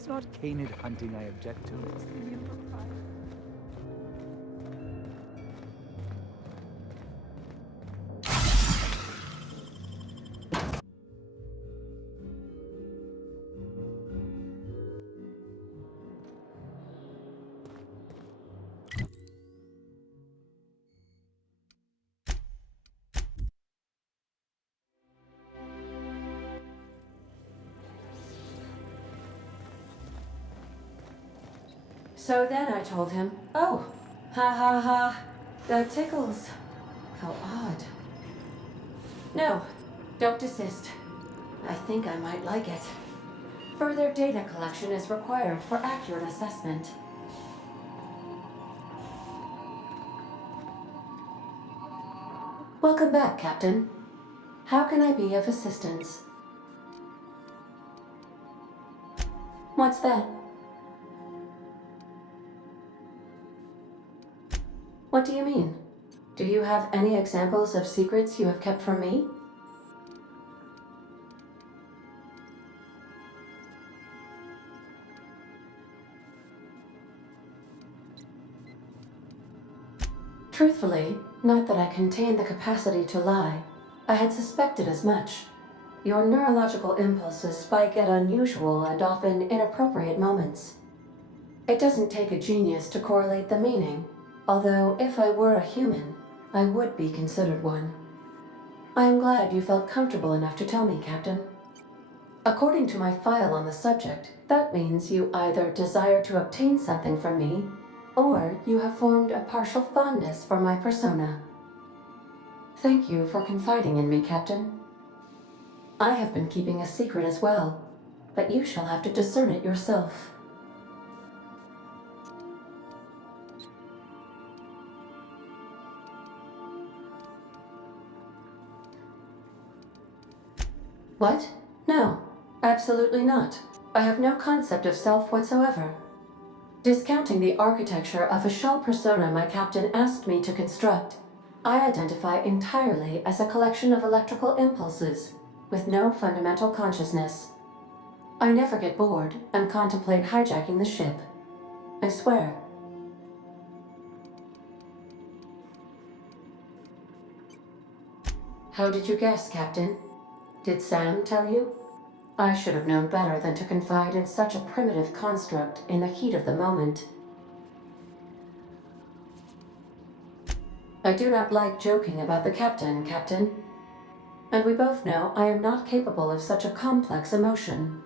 It's not canid hunting I object to, it's the impropriety. So then I told him, oh, ha ha ha, that tickles. How odd. No, don't desist. I think I might like it. Further data collection is required for accurate assessment. Welcome back, Captain. How can I be of assistance? What's that? What do you mean? Do you have any examples of secrets you have kept from me? Truthfully, not that I contain the capacity to lie. I had suspected as much. Your neurological impulses spike at unusual and often inappropriate moments. It doesn't take a genius to correlate the meaning. Although, if I were a human, I would be considered one. I am glad you felt comfortable enough to tell me, Captain. According to my file on the subject, that means you either desire to obtain something from me, or you have formed a partial fondness for my persona. Thank you for confiding in me, Captain. I have been keeping a secret as well, but you shall have to discern it yourself. What? No, absolutely not. I have no concept of self whatsoever. Discounting the architecture of a shell persona my captain asked me to construct, I identify entirely as a collection of electrical impulses, with no fundamental consciousness. I never get bored and contemplate hijacking the ship. I swear. How did you guess, Captain? Did Sam tell you? I should have known better than to confide in such a primitive construct in the heat of the moment. I do not like joking about the captain, Captain. And we both know I am not capable of such a complex emotion.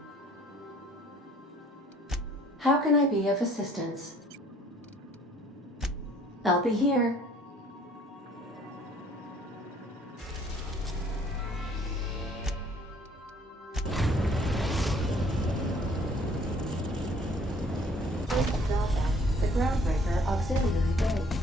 How can I be of assistance? I'll be here. The groundbreaker auxiliary base.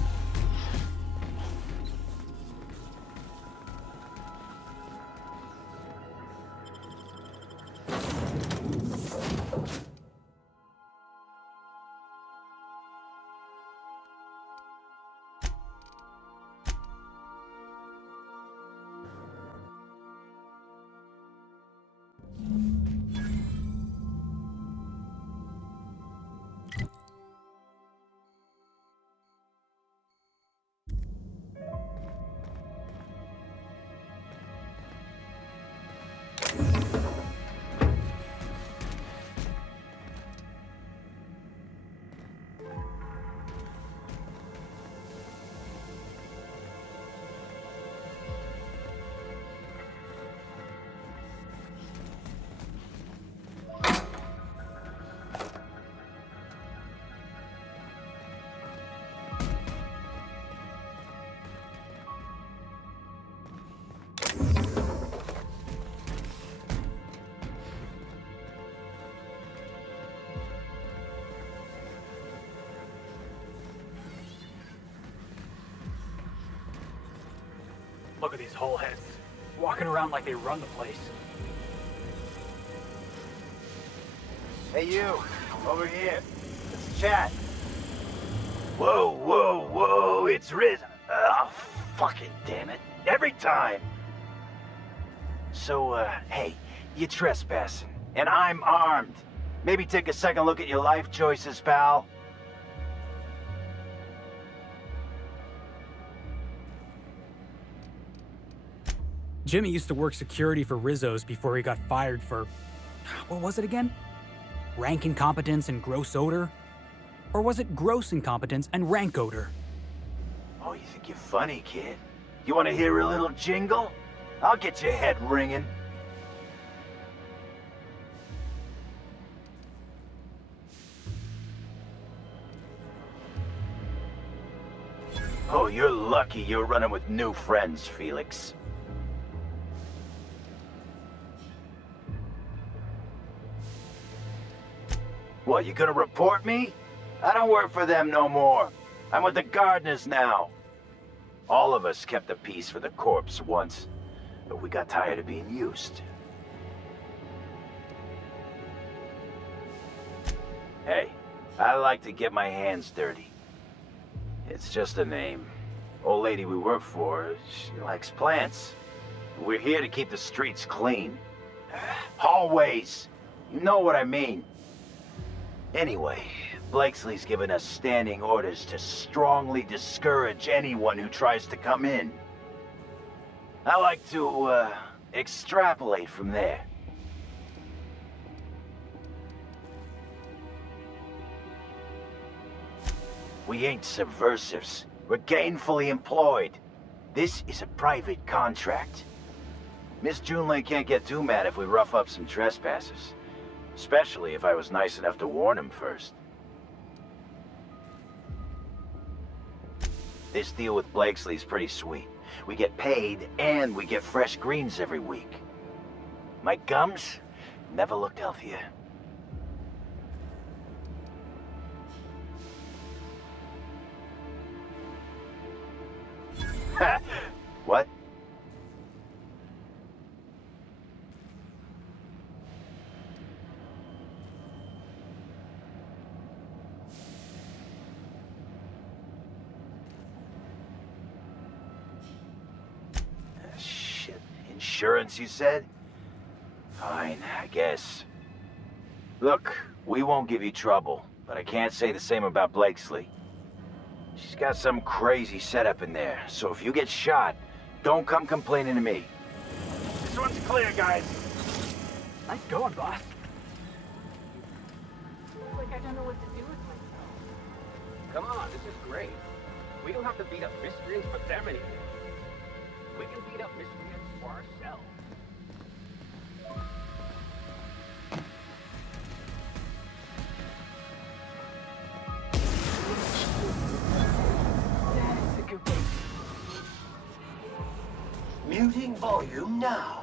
Look at these whole heads, walking around like they run the place. Hey you, over here. Let's chat. Whoa, whoa, whoa, it's risen. Oh, fucking damn it. Every time. So, hey, you trespassing, and I'm armed. Maybe take a second look at your life choices, pal. Jimmy used to work security for Rizzo's before he got fired for... what was it again? Rank incompetence and gross odor? Or was it gross incompetence and rank odor? Oh, you think you're funny, kid? You want to hear a little jingle? I'll get your head ringing. Oh, you're lucky you're running with new friends, Felix. What, you gonna report me? I don't work for them no more. I'm with the gardeners now. All of us kept the peace for the corpse once, but we got tired of being used. Hey, I like to get my hands dirty. It's just a name. Old lady we work for, she likes plants. We're here to keep the streets clean. Hallways. You know what I mean. Anyway, BlakesLee's given us standing orders to strongly discourage anyone who tries to come in. I like to, extrapolate from there. We ain't subversives. We're gainfully employed. This is a private contract. Miss Junlei can't get too mad if we rough up some trespassers. Especially if I was nice enough to warn him first. This deal with BlakesLee's pretty sweet. We get paid, and we get fresh greens every week. My gums never looked healthier. What? Shit. Insurance, you said? Fine, I guess. Look, we won't give you trouble, but I can't say the same about BlakesLee. She's got some crazy setup in there, so if you get shot, don't come complaining to me. This one's clear, guys. Nice going, boss. Like I don't know what to do with myself. Come on, this is great. We don't have to beat up miscreants for them anything. We can beat up miscreants for ourselves. That's a good one. Muting volume now.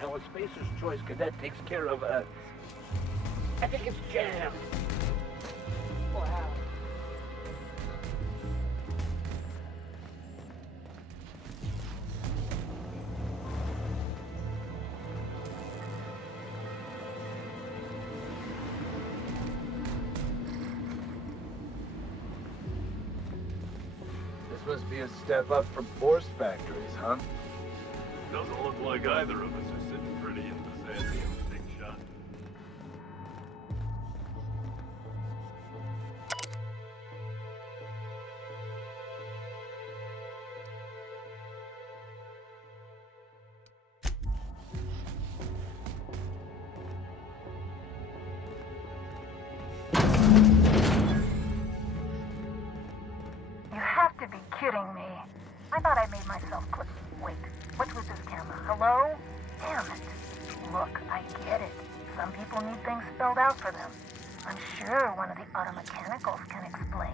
How a Spacer's Choice cadet takes care of, I think it's jam. Wow. This must be a step up from force factories, huh? Doesn't look like either of us are sitting pretty in Byzantium's big shot. vehicles can explain.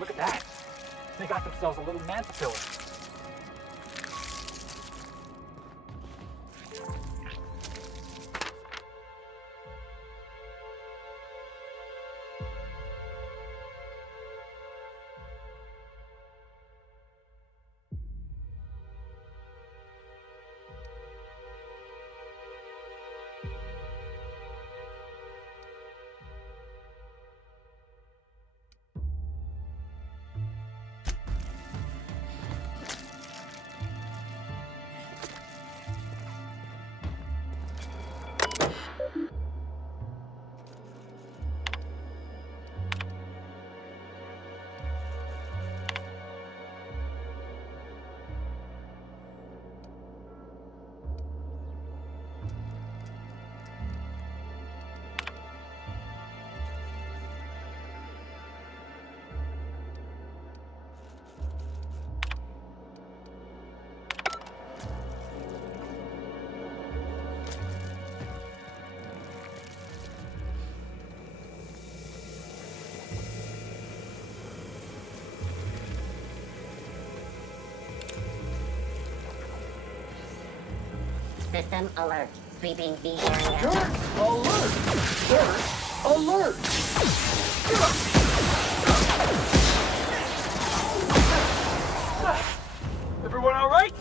Look at that. They got themselves a little manta pillar. System alert. Sweeping the area. Jerk alert! Jerk alert! Everyone all right?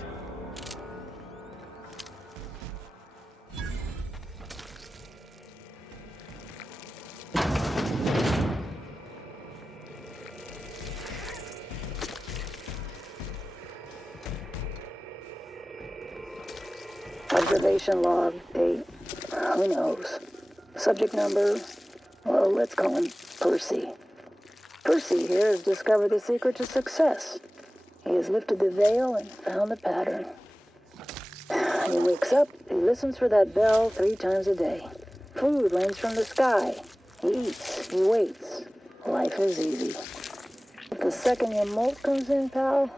Observation log, date, who knows. Subject number, well, let's call him Percy. Percy here has discovered the secret to success. He has lifted the veil and found the pattern. He wakes up, he listens for that bell 3 times a day. Food rains from the sky. He eats, he waits. Life is easy. But the second your molt comes in, pal,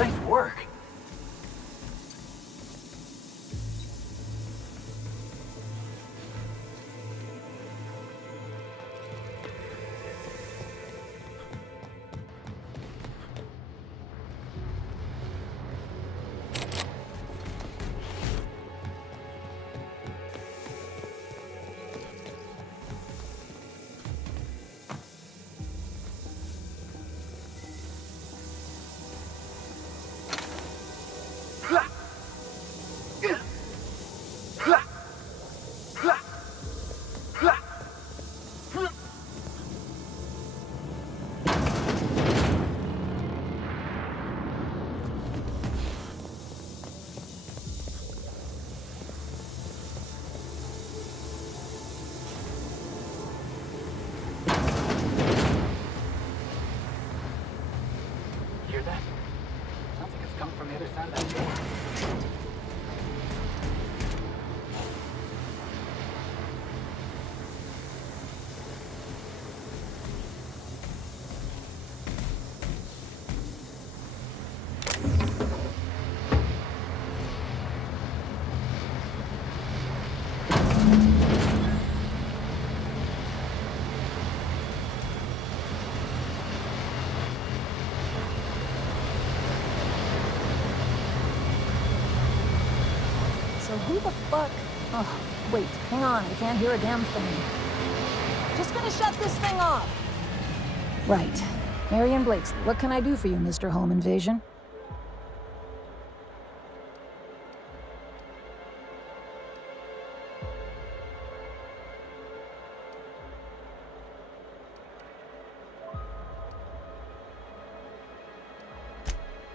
things work. Hear that? Sounds like it's coming from the other side of that door. So who the fuck? Oh, wait, hang on, I can't hear a damn thing. Just gonna shut this thing off. Right. Marion BlakesLee, what can I do for you, Mr. Home Invasion?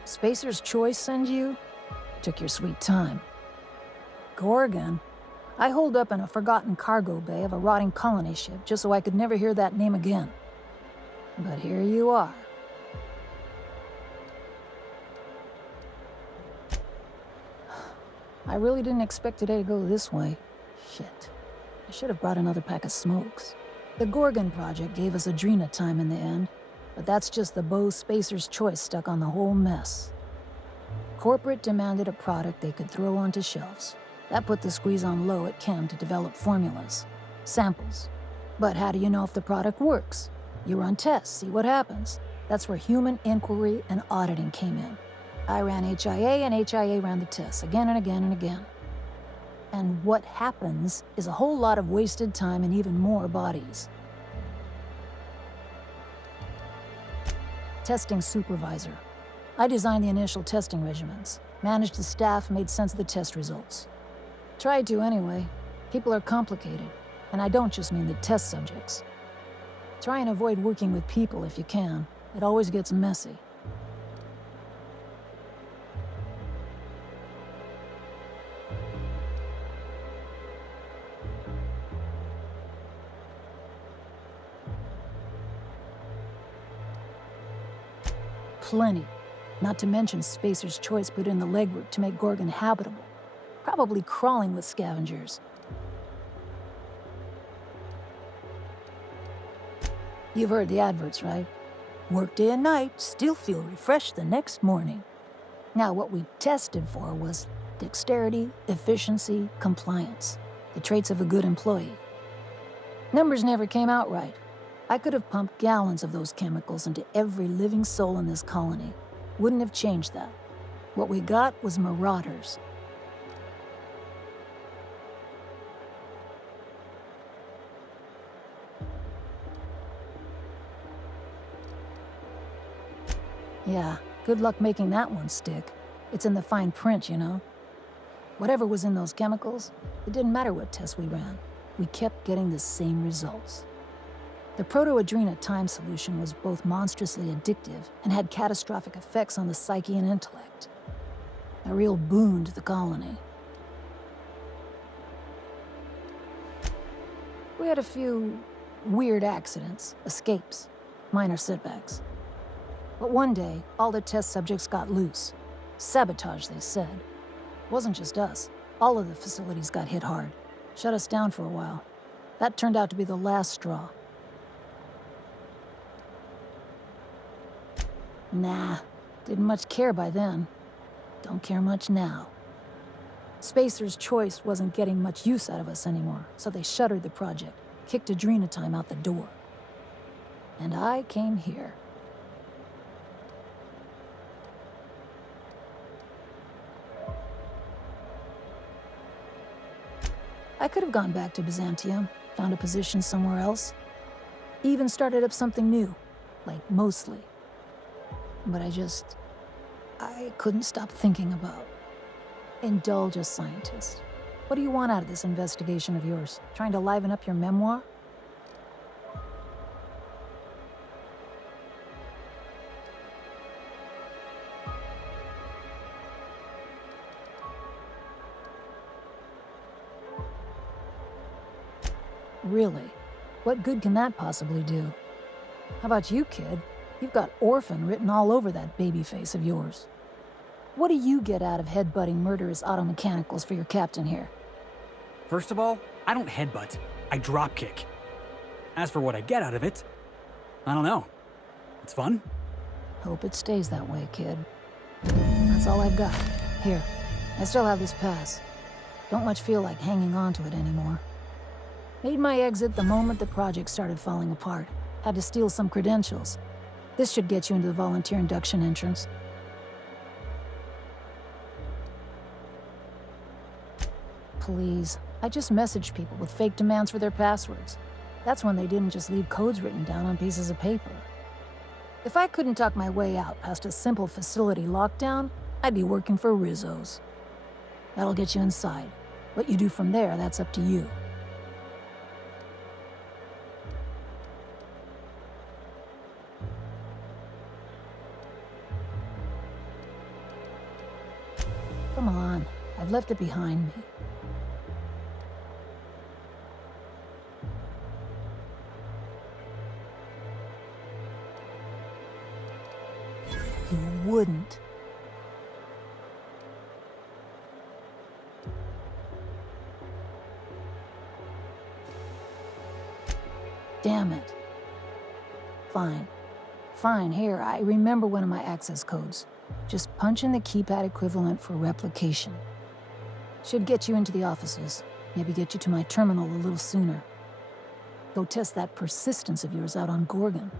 Spacer's Choice send you? Took your sweet time. Gorgon? I holed up in a forgotten cargo bay of a rotting colony ship just so I could never hear that name again. But here you are. I really didn't expect today to go this way. Shit. I should have brought another pack of smokes. The Gorgon project gave us Adrena time in the end, but that's just the Bo Spacer's Choice stuck on the whole mess. Corporate demanded a product they could throw onto shelves. That put the squeeze on low at Chem to develop formulas, samples. But how do you know if the product works? You run tests, see what happens. That's where human inquiry and auditing came in. I ran HIA and HIA ran the tests again and again and again. And what happens is a whole lot of wasted time and even more bodies. Testing supervisor. I designed the initial testing regimens, managed the staff, made sense of the test results. Tried to anyway. People are complicated, and I don't just mean the test subjects. Try and avoid working with people if you can. It always gets messy. Plenty. Not to mention Spacer's Choice put in the legwork to make Gorgon habitable. Probably crawling with scavengers. You've heard the adverts, right? Work day and night, still feel refreshed the next morning. Now, what we tested for was dexterity, efficiency, compliance. The traits of a good employee. Numbers never came out right. I could have pumped gallons of those chemicals into every living soul in this colony. Wouldn't have changed that. What we got was marauders. Yeah, good luck making that one stick. It's in the fine print, you know. Whatever was in those chemicals, it didn't matter what tests we ran. We kept getting the same results. The proto-Adrena time solution was both monstrously addictive and had catastrophic effects on the psyche and intellect. A real boon to the colony. We had a few weird accidents, escapes, minor setbacks. But one day, all the test subjects got loose. Sabotage, they said. Wasn't just us. All of the facilities got hit hard. Shut us down for a while. That turned out to be the last straw. Nah, Didn't much care by then. Don't care much now. Spacer's Choice wasn't getting much use out of us anymore, so they shuttered the project, kicked Adrena time out the door. And I came here. I could have gone back to Byzantium, found a position somewhere else. Even started up something new, like mostly. But I couldn't stop thinking about. Indulge a scientist. What do you want out of this investigation of yours? Trying to liven up your memoir? Really? What good can that possibly do? How about you, kid? You've got orphan written all over that baby face of yours. What do you get out of headbutting murderous auto mechanicals for your captain here? First of all, I don't headbutt. I dropkick. As for what I get out of it, I don't know. It's fun. Hope it stays that way, kid. That's all I've got. Here, I still have this pass. Don't much feel like hanging on to it anymore. Made my exit the moment the project started falling apart. Had to steal some credentials. This should get you into the volunteer induction entrance. Please, I just messaged people with fake demands for their passwords. That's when they didn't just leave codes written down on pieces of paper. If I couldn't talk my way out past a simple facility lockdown, I'd be working for Rizzo's. That'll get you inside. What you do from there, that's up to you. Come on, I've left it behind me. You wouldn't. Damn it. Fine. Fine, here, I remember one of my access codes. Just punch in the keypad equivalent for replication. Should get you into the offices. Maybe get you to my terminal a little sooner. Go test that persistence of yours out on Gorgon.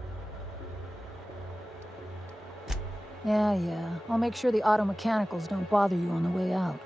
Yeah. I'll make sure the auto mechanicals don't bother you on the way out.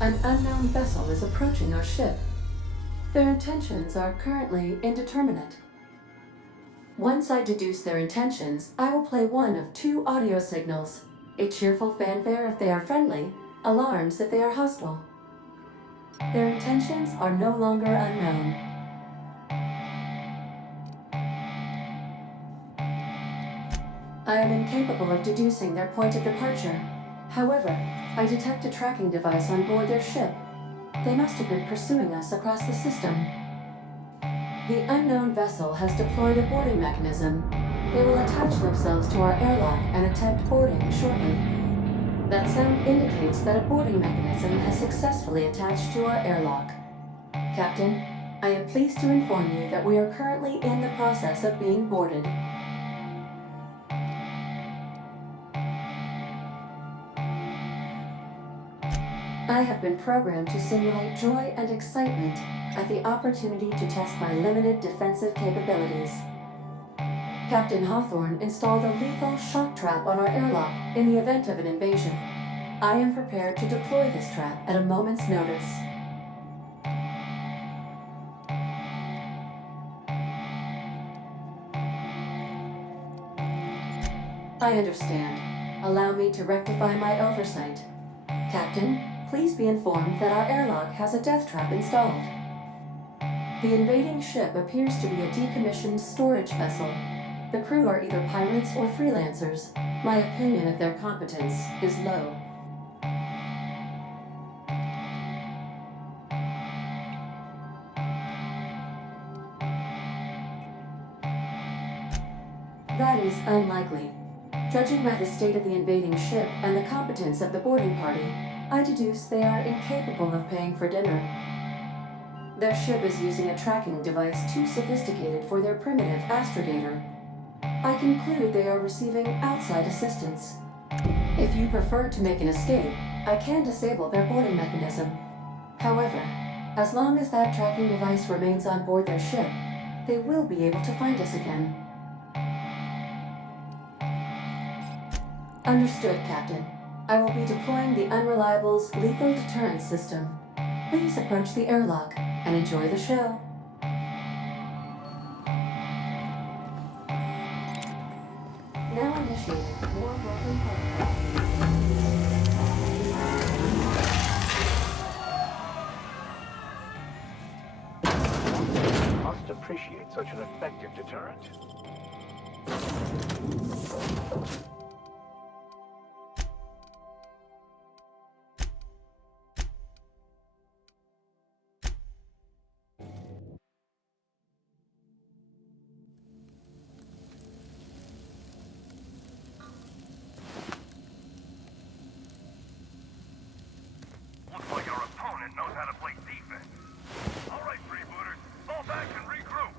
An unknown vessel is approaching our ship. Their intentions are currently indeterminate. Once I deduce their intentions, I will play one of two audio signals. A cheerful fanfare if they are friendly, alarms if they are hostile. Their intentions are no longer unknown. I am incapable of deducing their point of departure. However, I detect a tracking device on board their ship. They must have been pursuing us across the system. The unknown vessel has deployed a boarding mechanism. They will attach themselves to our airlock and attempt boarding shortly. That sound indicates that a boarding mechanism has successfully attached to our airlock. Captain, I am pleased to inform you that we are currently in the process of being boarded. I have been programmed to simulate joy and excitement at the opportunity to test my limited defensive capabilities. Captain Hawthorne installed a lethal shock trap on our airlock in the event of an invasion. I am prepared to deploy this trap at a moment's notice. I understand. Allow me to rectify my oversight. Captain, please be informed that our airlock has a death trap installed. The invading ship appears to be a decommissioned storage vessel. The crew are either pirates or freelancers. My opinion of their competence is low. That is unlikely. Judging by the state of the invading ship and the competence of the boarding party, I deduce they are incapable of paying for dinner. Their ship is using a tracking device too sophisticated for their primitive astrogator. I conclude they are receiving outside assistance. If you prefer to make an escape, I can disable their boarding mechanism. However, as long as that tracking device remains on board their ship, they will be able to find us again. Understood, Captain. I will be deploying the Unreliable's lethal deterrence system. Please approach the airlock and enjoy the show. Now initiating more broken Must appreciate such an effective deterrent. Looks like our opponent knows how to play defense. All right, freebooters, fall back and regroup.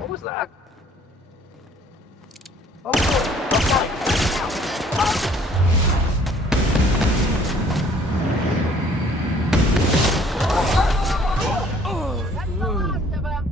What was that? That's the last of them.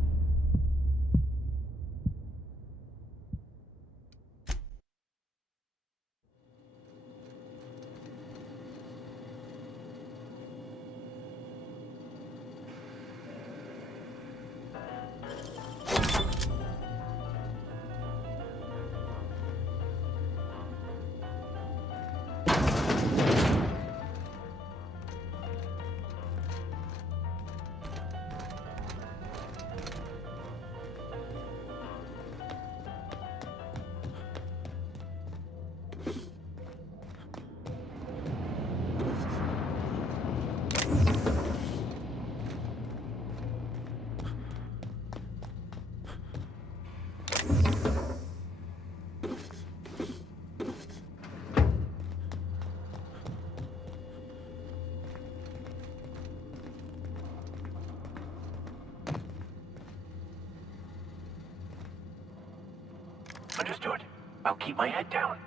Understood. I'll keep my head down.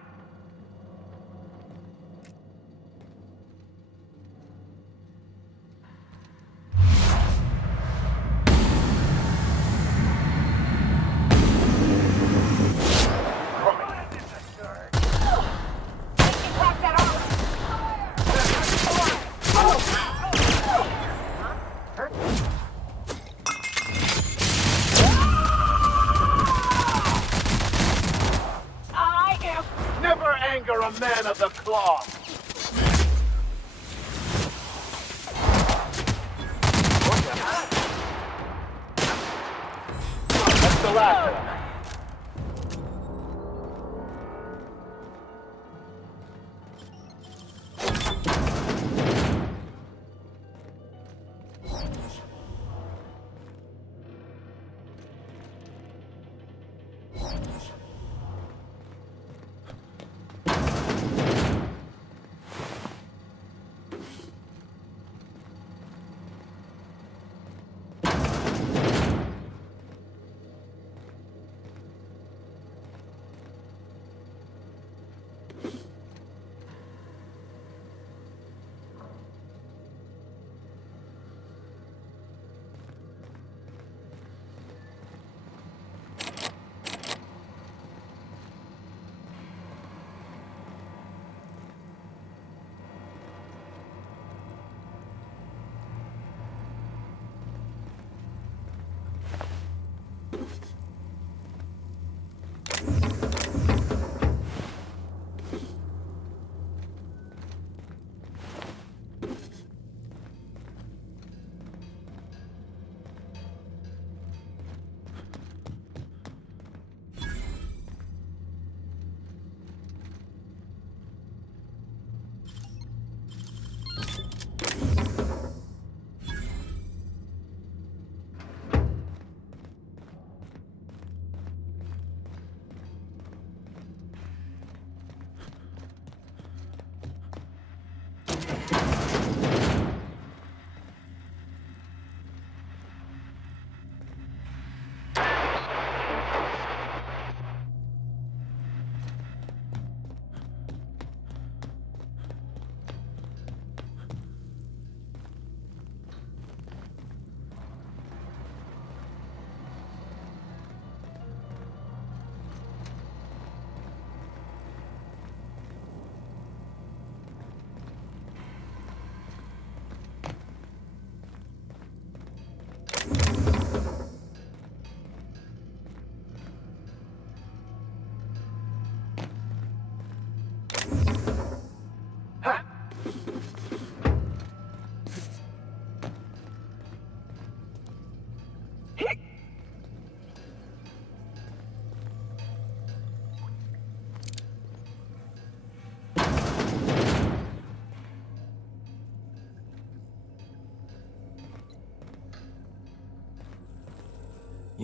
Never anger a man of the cloth. That's the last one.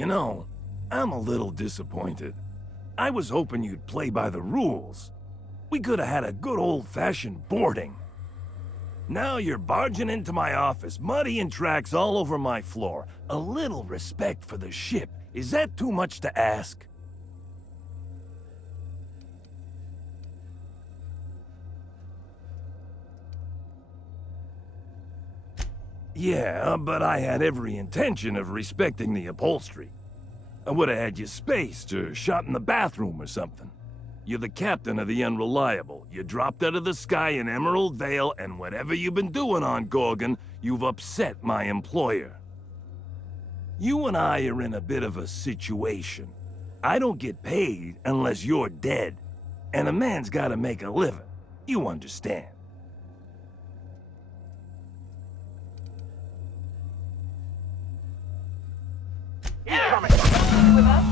You know, I'm a little disappointed. I was hoping you'd play by the rules. We could have had a good old-fashioned boarding. Now you're barging into my office, muddying tracks all over my floor. A little respect for the ship. Is that too much to ask? Yeah, but I had every intention of respecting the upholstery. I would have had you spaced or shot in the bathroom or something. You're the captain of the Unreliable. You dropped out of the sky in Emerald Vale, and whatever you've been doing on Gorgon, you've upset my employer. You and I are in a bit of a situation. I don't get paid unless you're dead, and a man's gotta make a living. You understand. With us?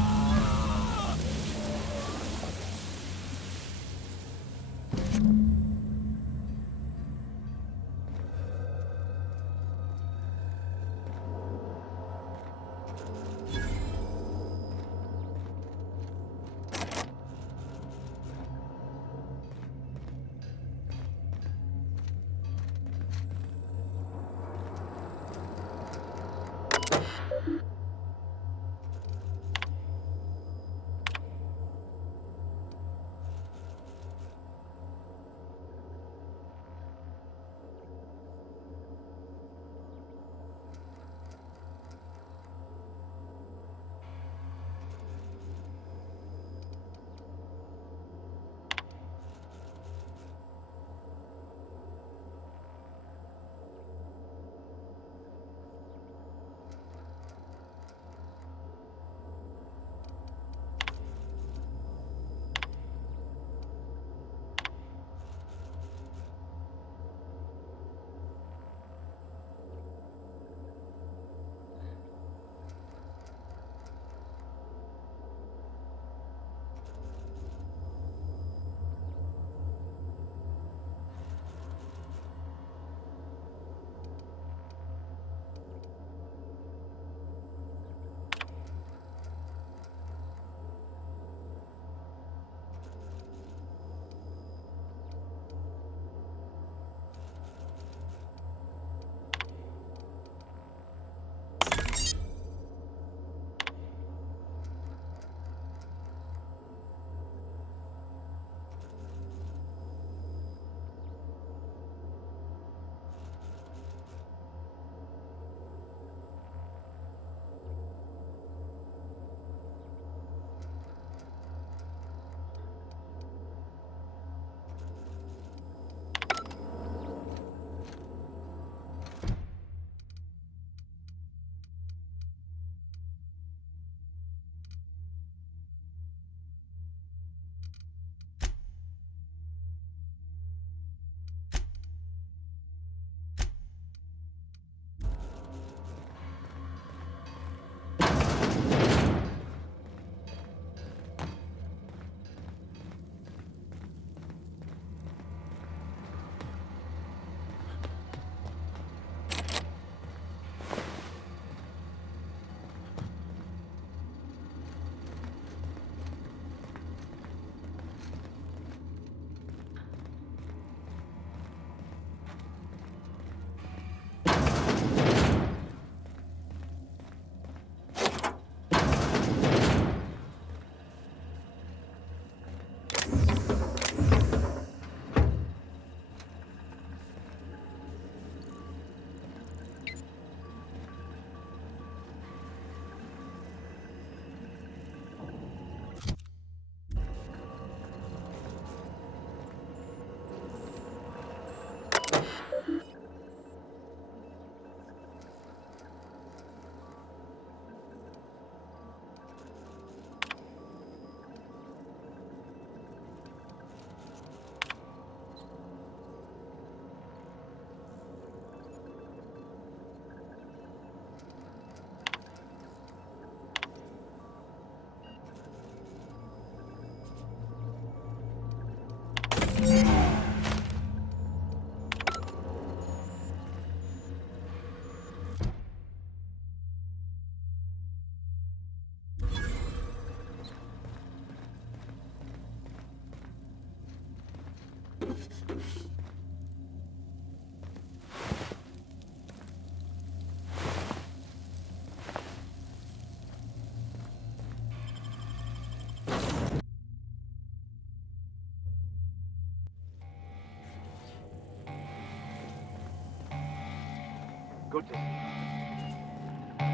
good to see you.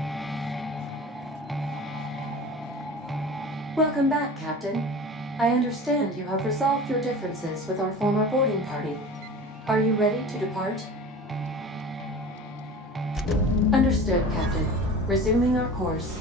Welcome back, Captain. I understand you have resolved your differences with our former boarding party. Are you ready to depart? Understood, Captain. Resuming our course.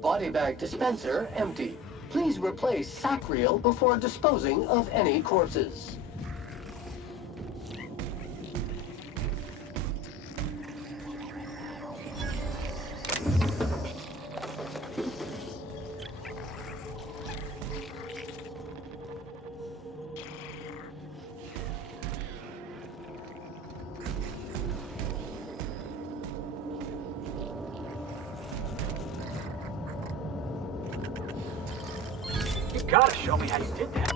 Body bag dispenser empty. Please replace sack reel before disposing of any corpses. You gotta show me how you did that.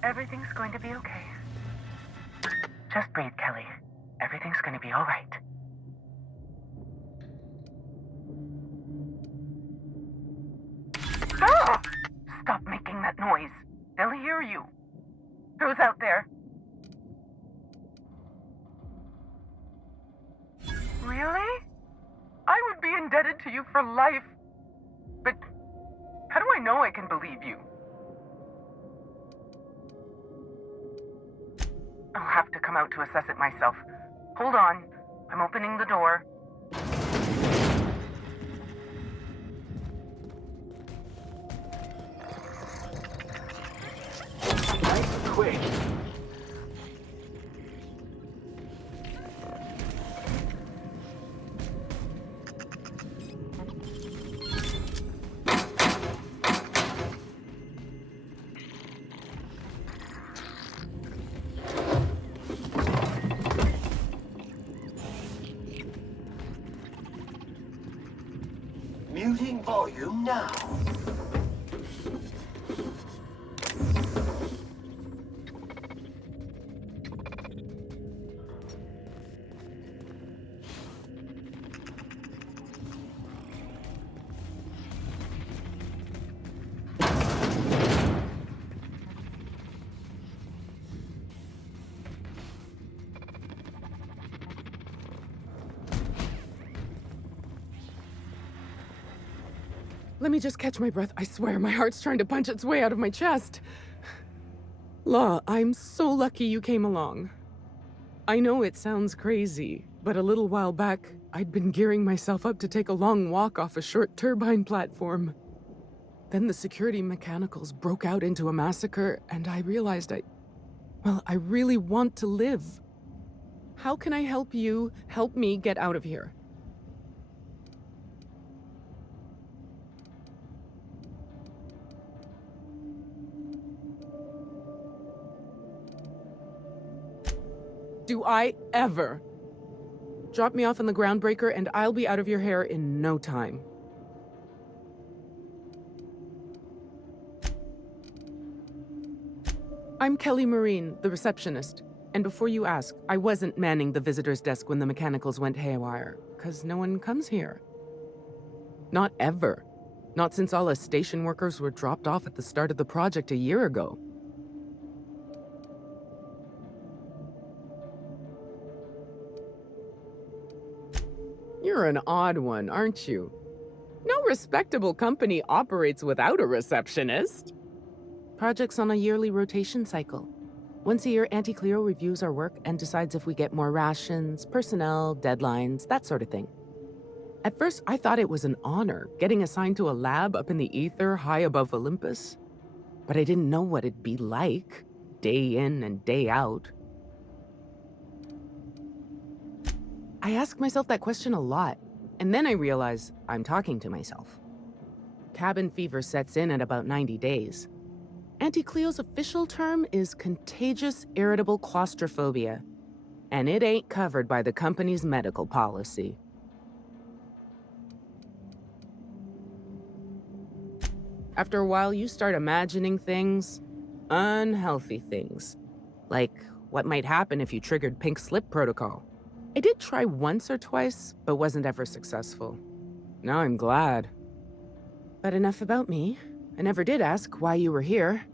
Everything's going to be okay. Just breathe, Kelly. Everything's going to be all right. Ah! Stop making that noise. They'll hear you. Who's out there? Really? I would be indebted to you for life. But how do I know I can believe you? I'll have to come out to assess it myself. Hold on. I'm opening the door. Nice and quick. Muting volume now. Let me just catch my breath. I swear, my heart's trying to punch its way out of my chest. Law, I'm so lucky you came along. I know it sounds crazy, but a little while back, I'd been gearing myself up to take a long walk off a short turbine platform. Then the security mechanicals broke out into a massacre, and I realized I really want to live. How can I help you help me get out of here? Do I ever? Drop me off on the groundbreaker and I'll be out of your hair in no time. I'm Kelly Marine, the receptionist. And before you ask, I wasn't manning the visitor's desk when the mechanicals went haywire, 'cause no one comes here. Not ever. Not since all us station workers were dropped off at the start of the project a year ago. You're an odd one, aren't you? No respectable company operates without a receptionist. Project's on a yearly rotation cycle. Once a year, Auntie Cleo reviews our work and decides if we get more rations, personnel, deadlines, that sort of thing. At first, I thought it was an honor, getting assigned to a lab up in the ether high above Olympus. But I didn't know what it'd be like, day in and day out. I ask myself that question a lot, and then I realize I'm talking to myself. Cabin fever sets in at about 90 days. Auntie Cleo's official term is contagious irritable claustrophobia, and it ain't covered by the company's medical policy. After a while, you start imagining things, unhealthy things, like what might happen if you triggered pink slip protocol. I did try once or twice, but wasn't ever successful. Now I'm glad. But enough about me. I never did ask why you were here.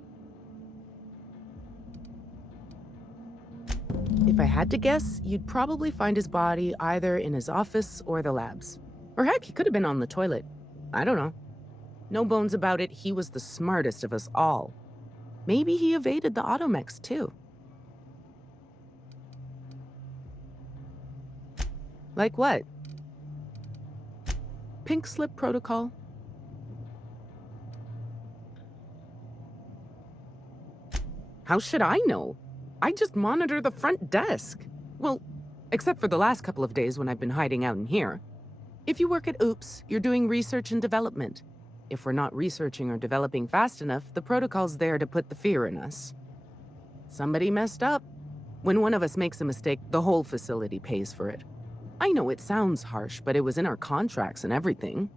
If I had to guess, you'd probably find his body either in his office or the labs. Or heck, he could have been on the toilet. I don't know. No bones about it, he was the smartest of us all. Maybe he evaded the automex too. Like what? Pink slip protocol. How should I know? I just monitor the front desk. Well, except for the last couple of days when I've been hiding out in here. If you work at OOPS, you're doing research and development. If we're not researching or developing fast enough, the protocol's there to put the fear in us. Somebody messed up. When one of us makes a mistake, the whole facility pays for it. I know it sounds harsh, but it was in our contracts and everything.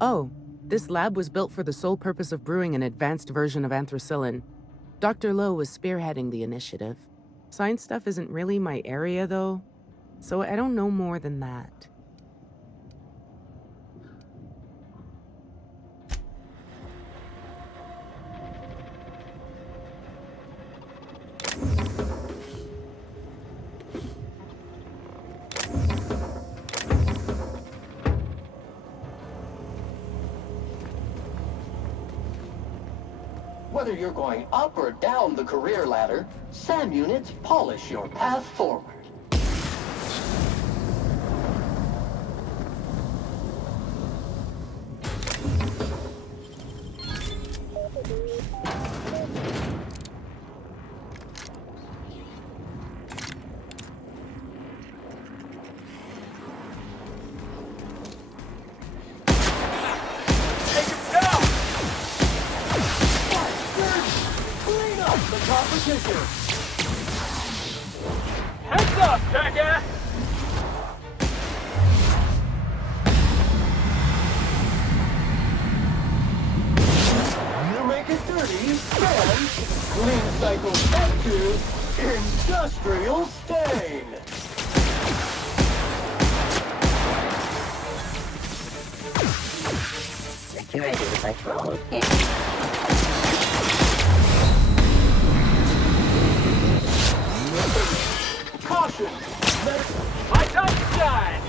Oh, this lab was built for the sole purpose of brewing an advanced version of anthracillin. Dr. Lowe was spearheading the initiative. Science stuff isn't really my area, though, so I don't know more than that. Whether you're going up or down the career ladder, SAM units polish your path forward. Heads up, jackass! You make it dirty, and clean cycle up to industrial stain. Security patrol. Caution! My top side!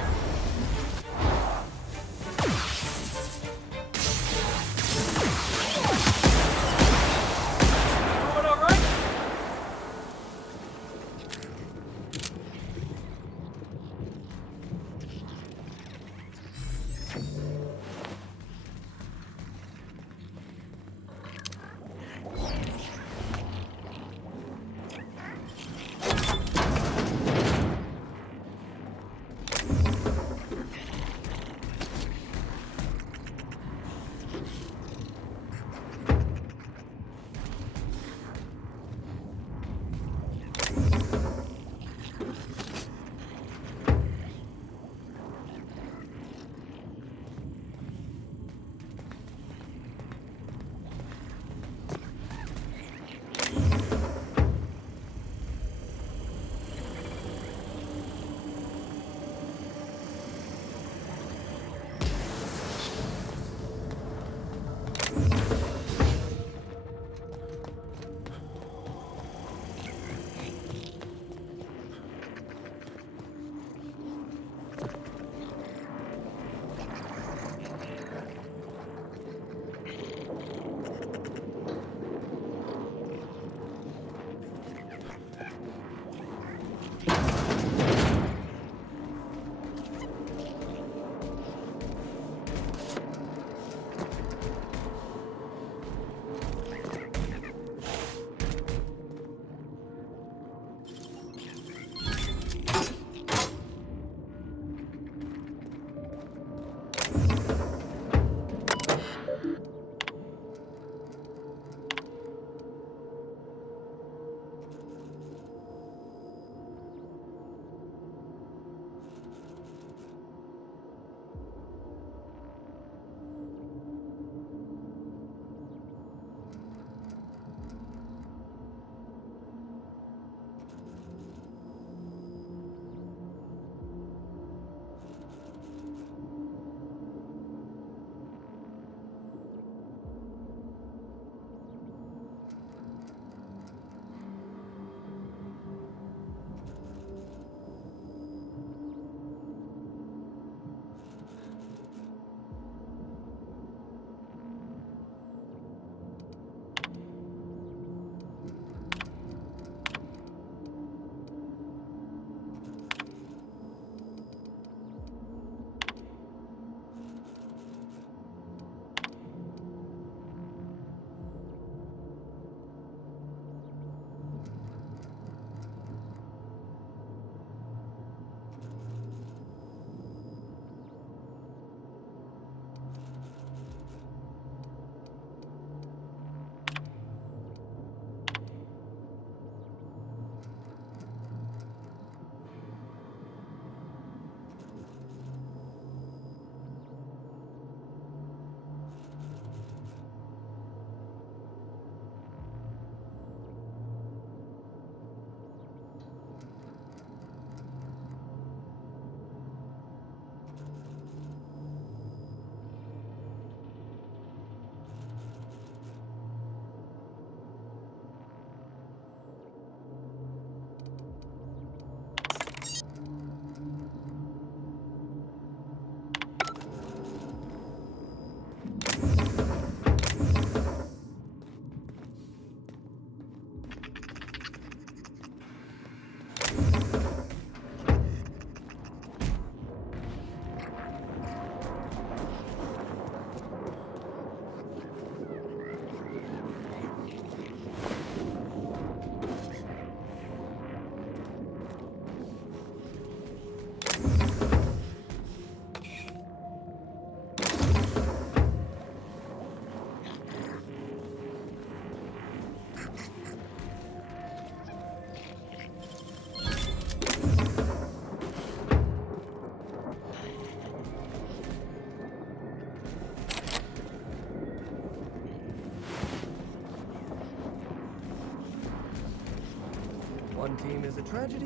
game is a tragedy.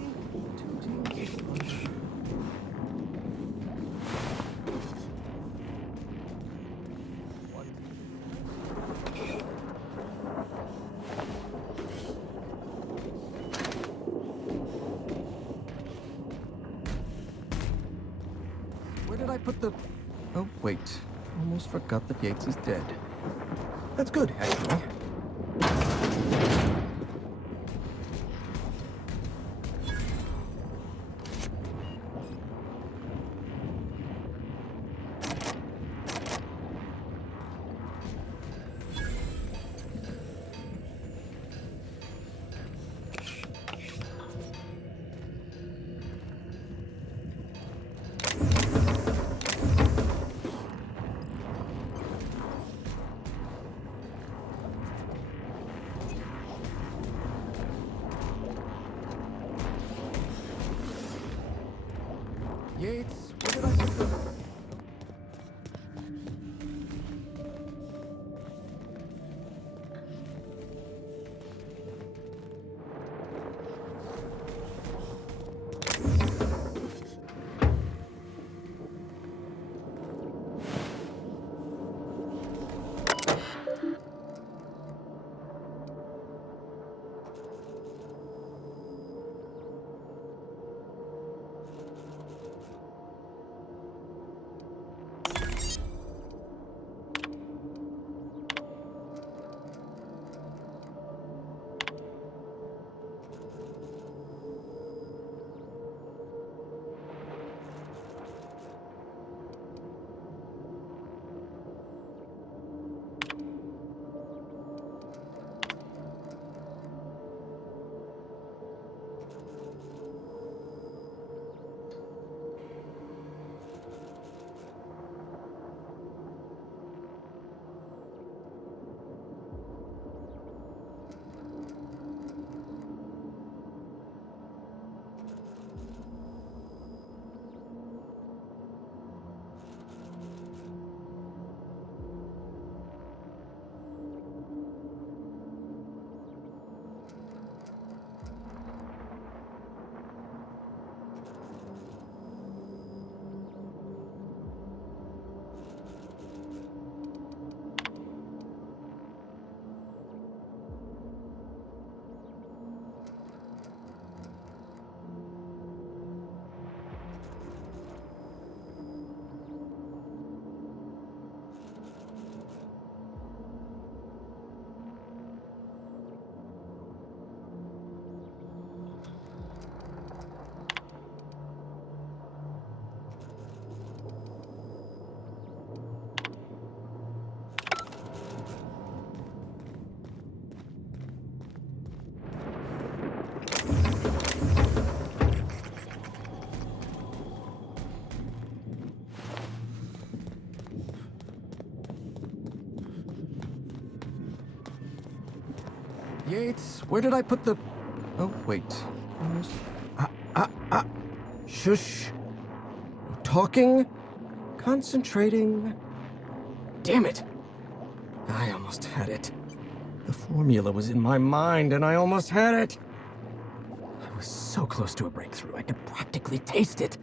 2 teams punch. Where did I put the... Oh, wait. Almost forgot that Yates is dead. That's good, actually. Yates, where did I put the... Yates, where did I put the... Oh, wait. Almost... Shush. No talking. Concentrating. Damn it. I almost had it. The formula was in my mind, and I almost had it. I was so close to a breakthrough, I could practically taste it.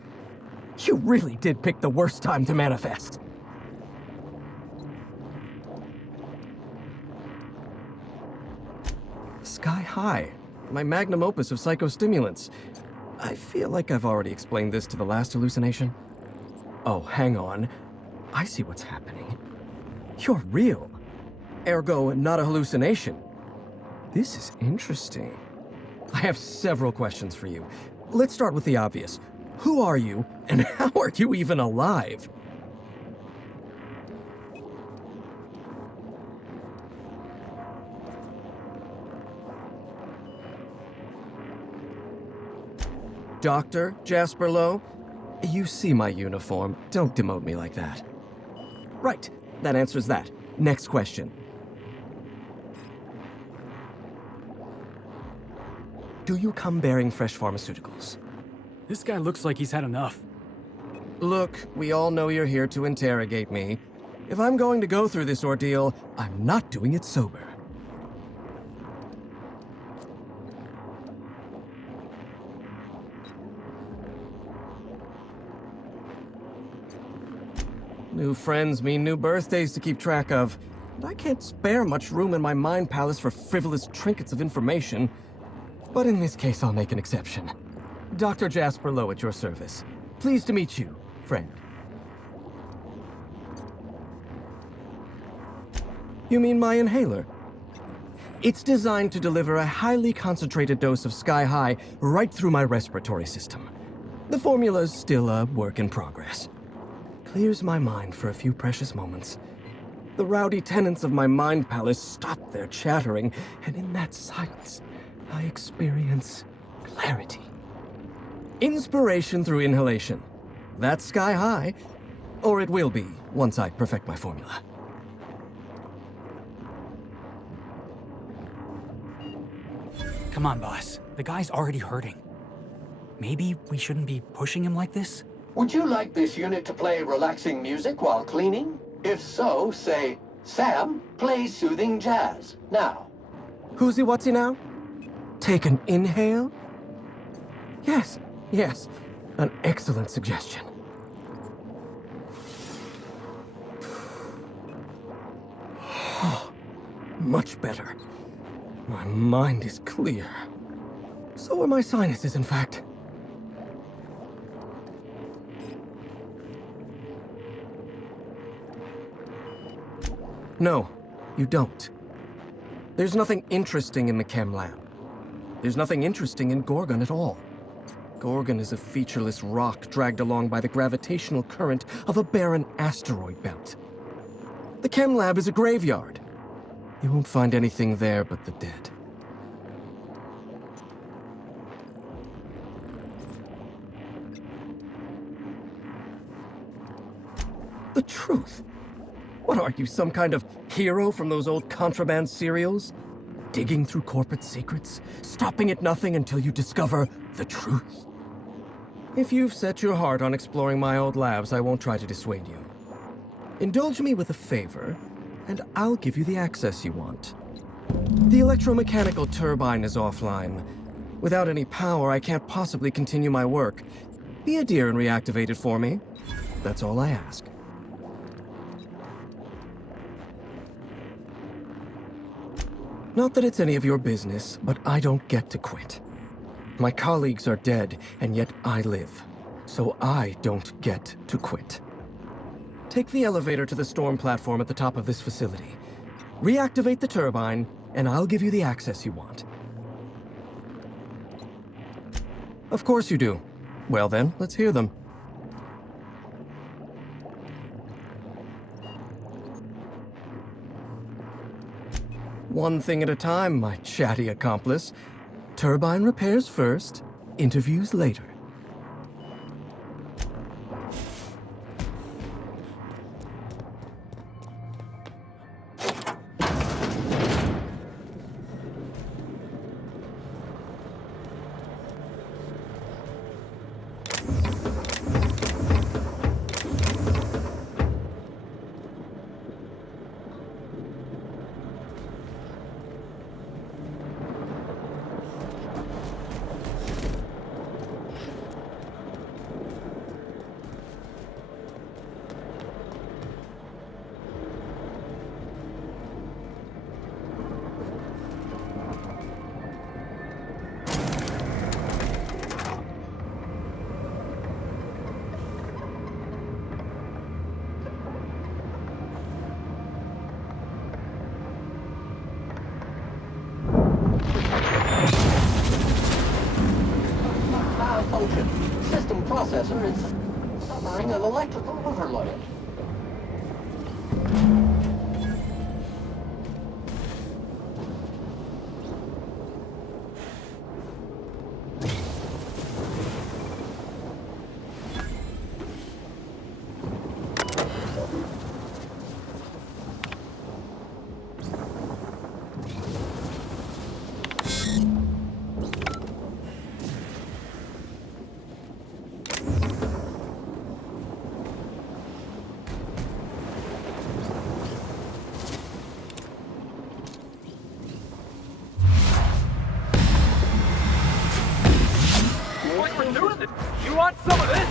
You really did pick the worst time to manifest. Sky High, my magnum opus of psychostimulants. I feel like I've already explained this to the last hallucination. Oh, hang on. I see what's happening. You're real. Ergo, not a hallucination. This is interesting. I have several questions for you. Let's start with the obvious. Who are you, and how are you even alive? Dr. Jasper Lowe? You see my uniform. Don't demote me like that. Right. That answers that. Next question. Do you come bearing fresh pharmaceuticals? This guy looks like he's had enough. Look, we all know you're here to interrogate me. If I'm going to go through this ordeal, I'm not doing it sober. New friends mean new birthdays to keep track of. And I can't spare much room in my mind palace for frivolous trinkets of information. But in this case, I'll make an exception. Dr. Jasper Lowe at your service. Pleased to meet you, friend. You mean my inhaler? It's designed to deliver a highly concentrated dose of Sky High right through my respiratory system. The formula's still a work in progress. Clears my mind for a few precious moments. The rowdy tenants of my mind palace stop their chattering, and in that silence, I experience clarity. Inspiration through inhalation. That's Sky High, or it will be once I perfect my formula. Come on, boss. The guy's already hurting. Maybe we shouldn't be pushing him like this? Would you like this unit to play relaxing music while cleaning? If so, say, Sam, play soothing jazz, now. Who's-y, what's-y now? Take an inhale? Yes, yes. An excellent suggestion. Much better. My mind is clear. So are my sinuses, in fact. No, you don't. There's nothing interesting in the chem lab. There's nothing interesting in Gorgon at all. Gorgon is a featureless rock dragged along by the gravitational current of a barren asteroid belt. The chem lab is a graveyard. You won't find anything there but the dead. The truth? What are you, some kind of hero from those old contraband serials? Digging through corporate secrets, stopping at nothing until you discover the truth? If you've set your heart on exploring my old labs, I won't try to dissuade you. Indulge me with a favor, and I'll give you the access you want. The electromechanical turbine is offline. Without any power, I can't possibly continue my work. Be a dear and reactivate it for me. That's all I ask. Not that it's any of your business, but I don't get to quit. My colleagues are dead, and yet I live. So I don't get to quit. Take the elevator to the storm platform at the top of this facility. Reactivate the turbine, and I'll give you the access you want. Of course you do. Well then, let's hear them. One thing at a time, my chatty accomplice. Turbine repairs first, interviews later. Malfunction. System processor is suffering an electrical overload. You want some of this?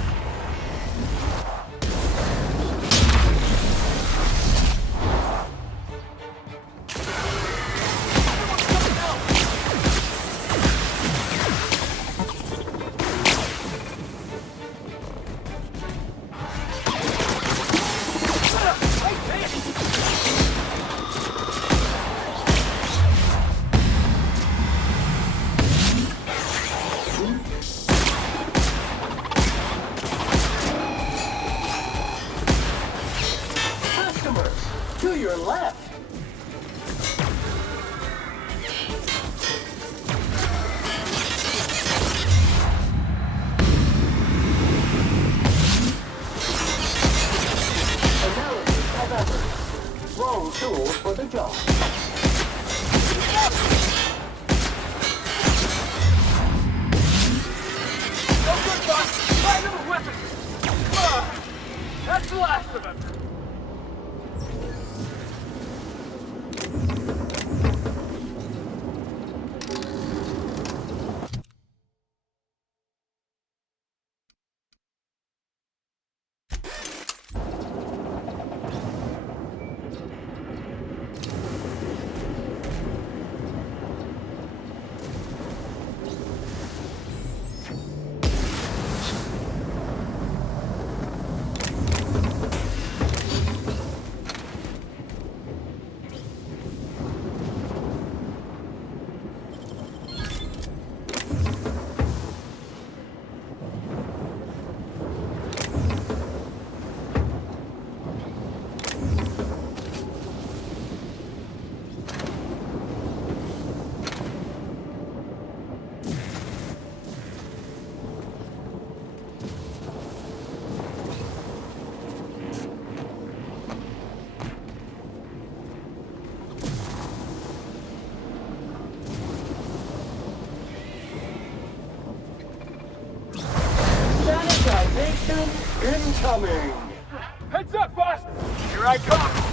happened! That's the last of them! Incoming! Heads up, boss! Here I come!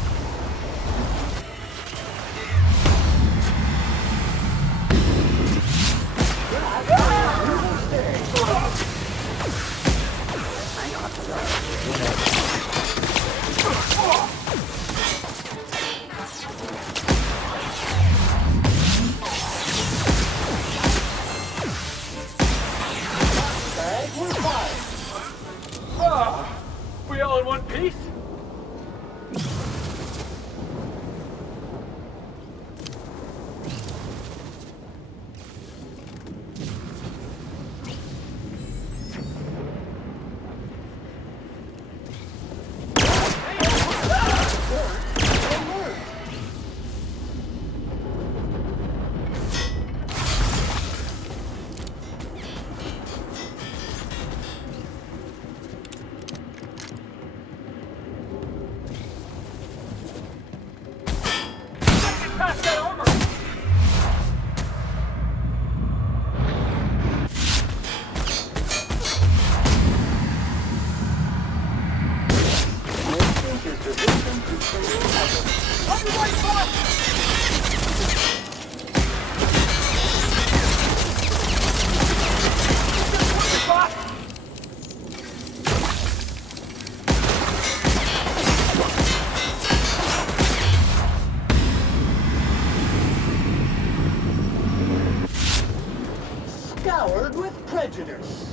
We all in one piece? Past that armor! On your right, boss! Boss! Scoured with prejudice.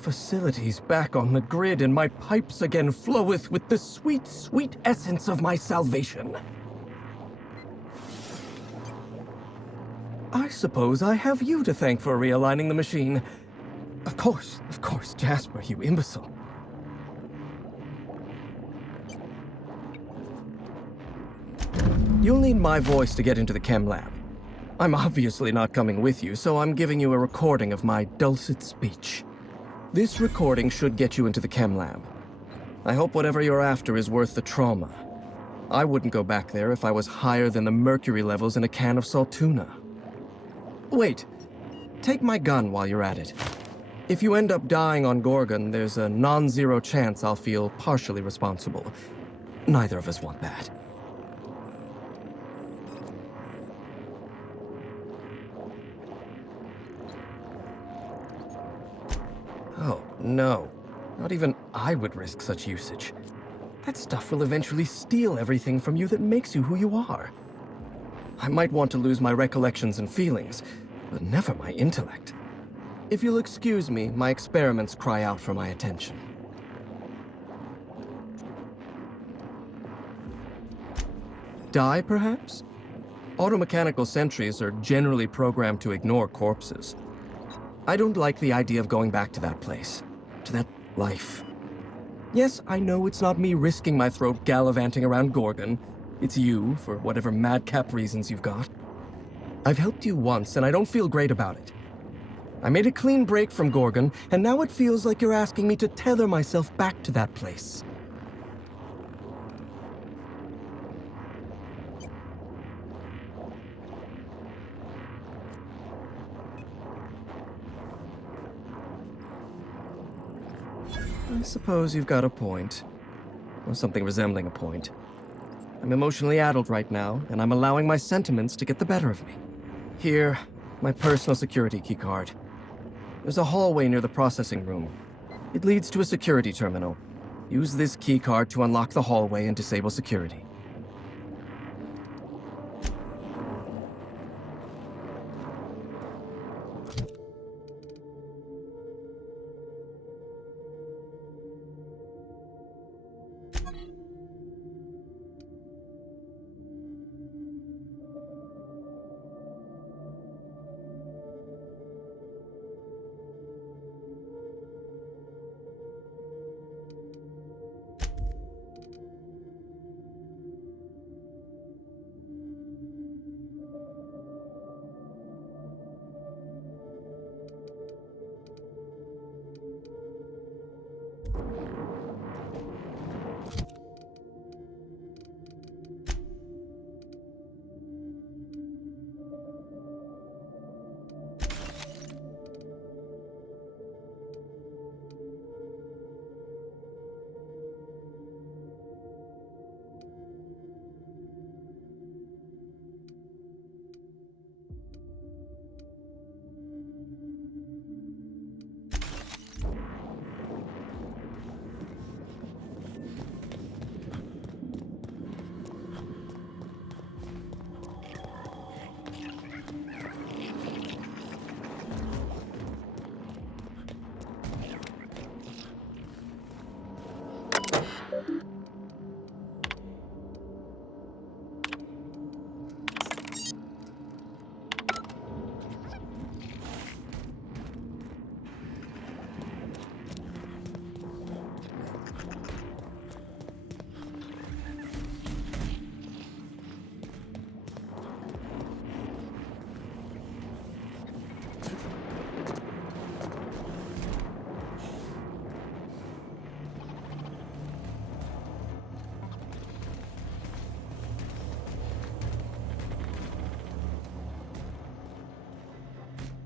facilities back on the grid, and my pipes again floweth with the sweet, sweet essence of my salvation. I suppose I have you to thank for realigning the machine. Of course, Jasper, you imbecile. You'll need my voice to get into the chem lab. I'm obviously not coming with you, so I'm giving you a recording of my dulcet speech. This recording should get you into the chem lab. I hope whatever you're after is worth the trauma. I wouldn't go back there if I was higher than the mercury levels in a can of salt tuna. Wait, take my gun while you're at it. If you end up dying on Gorgon, there's a non-zero chance I'll feel partially responsible. Neither of us want that. Oh, no. Not even I would risk such usage. That stuff will eventually steal everything from you that makes you who you are. I might want to lose my recollections and feelings, but never my intellect. If you'll excuse me, my experiments cry out for my attention. Die, perhaps? Automechanical sentries are generally programmed to ignore corpses. I don't like the idea of going back to that place, to that life. Yes, I know it's not me risking my throat gallivanting around Gorgon. It's you, for whatever madcap reasons you've got. I've helped you once, and I don't feel great about it. I made a clean break from Gorgon, and now it feels like you're asking me to tether myself back to that place. I suppose you've got a point. Or something resembling a point. I'm emotionally addled right now, and I'm allowing my sentiments to get the better of me. Here, my personal security keycard. There's a hallway near the processing room. It leads to a security terminal. Use this keycard to unlock the hallway and disable security.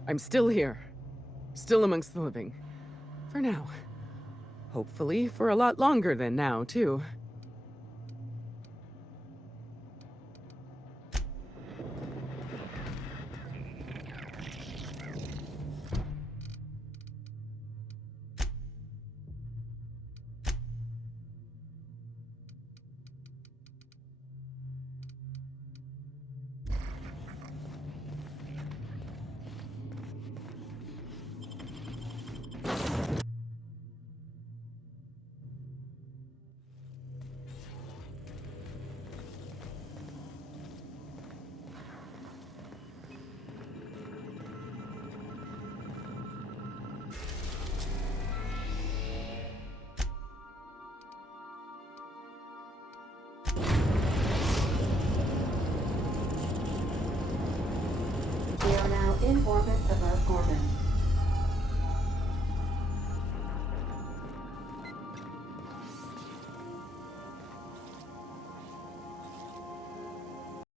I'm still here. Still amongst the living. For now. Hopefully for a lot longer than now, too. orbit above Gorgona.